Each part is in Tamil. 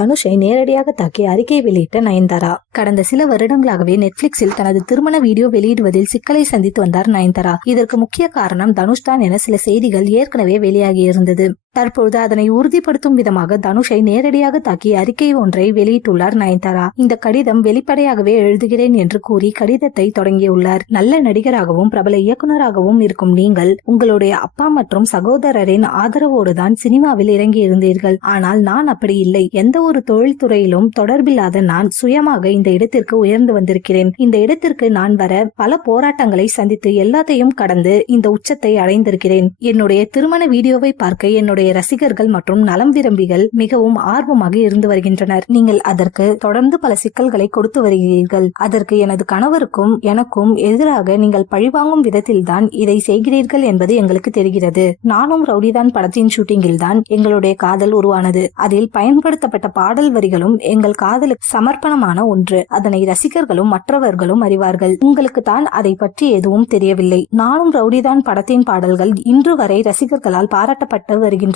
தனுஷை நேரடியாக தாக்கி அறிக்கை வெளியிட்ட நயன்தாரா. கடந்த சில வருடங்களாகவே நெட்ஃபிளிக்ஸில் தனது திருமண வீடியோ வெளியிடுவதில் சிக்கலை சந்தித்து வந்தார் நயன்தாரா. இதற்கு முக்கிய காரணம் தனுஷ் தான் என சில செய்திகள் ஏற்கனவே வெளியாகி இருந்தது. தற்பொழுது அதனை உறுதிப்படுத்தும் விதமாக தனுஷை நேரடியாக தாக்கி அறிக்கை ஒன்றை வெளியிட்டுள்ளார் நயன்தாரா. இந்த கடிதம் வெளிப்படையாகவே எழுதுகிறேன் என்று கூறி கடிதத்தை தொடங்கியுள்ளார். நல்ல நடிகராகவும் பிரபல இயக்குநராகவும் இருக்கும் நீங்கள் உங்களுடைய அப்பா மற்றும் சகோதரரின் ஆதரவோடுதான் சினிமாவில் இறங்கி இருந்தீர்கள். ஆனால் நான் அப்படி இல்லை. எந்த ஒரு தொழில்துறையிலும் தொடர்பில்லாத நான் சுயமாக இந்த இடத்திற்கு உயர்ந்து வந்திருக்கிறேன். இந்த இடத்திற்கு நான் வர பல போராட்டங்களை சந்தித்து எல்லாத்தையும் கடந்து இந்த உச்சத்தை அடைந்திருக்கிறேன். என்னுடைய திருமண வீடியோவை பார்க்க என்னுடைய ரசிகர்கள் மற்றும் நலம் விரும்பிகள் மிகவும் ஆர்வமாக இருந்து வருகின்றனர். நீங்கள் அதற்கு தொடர்ந்து பல சிக்கல்களை கொடுத்து வருகிறீர்கள். அதற்கு எனது கணவருக்கும் எனக்கும் எதிராக நீங்கள் பழிவாங்கும் விதத்தில் தான் இதை செய்கிறீர்கள் என்பது எங்களுக்கு தெரிகிறது. நானும் ரவுடிதான் படத்தின் ஷூட்டிங்கில் தான் எங்களுடைய காதல் உருவானது. அதில் பயன்படுத்தப்பட்ட பாடல் வரிகளும் எங்கள் காதலுக்கு சமர்ப்பணமான ஒன்று. அதனை ரசிகர்களும் மற்றவர்களும் அறிவார்கள். உங்களுக்கு தான் அதை பற்றி எதுவும் தெரியவில்லை. நானும் ரவுடிதான் படத்தின் பாடல்கள் இன்று வரை ரசிகர்களால் பாராட்டப்பட்டு வருகின்றது.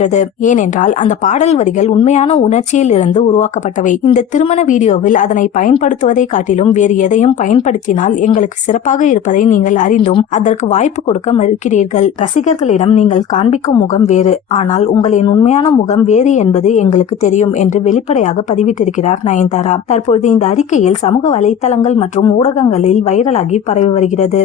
ஏனென்றால் அந்த பாடல் வரிகள் உண்மையான உணர்ச்சியில் இருந்து உருவாக்கப்பட்டவை. இந்த திருமண வீடியோவில் அதனை பயன்படுத்துவதை காட்டிலும் வேறு எதையும் பயன்படுத்தினால் எங்களுக்கு சிறப்பாக இருப்பதை நீங்கள் அறிந்தும் அதற்கு வாய்ப்பு கொடுக்க மறுக்கிறீர்கள். ரசிகர்களிடம் நீங்கள் காண்பிக்கும் முகம் வேறு, ஆனால் உங்களின் உண்மையான முகம் வேறு என்பது எங்களுக்கு தெரியும் என்று வெளிப்படையாக பதிவிட்டிருக்கிறார் நயன்தாரா. தற்பொழுது இந்த அறிக்கையில் சமூக வலைத்தளங்கள் மற்றும் ஊடகங்களில் வைரலாகி பரவி வருகிறது.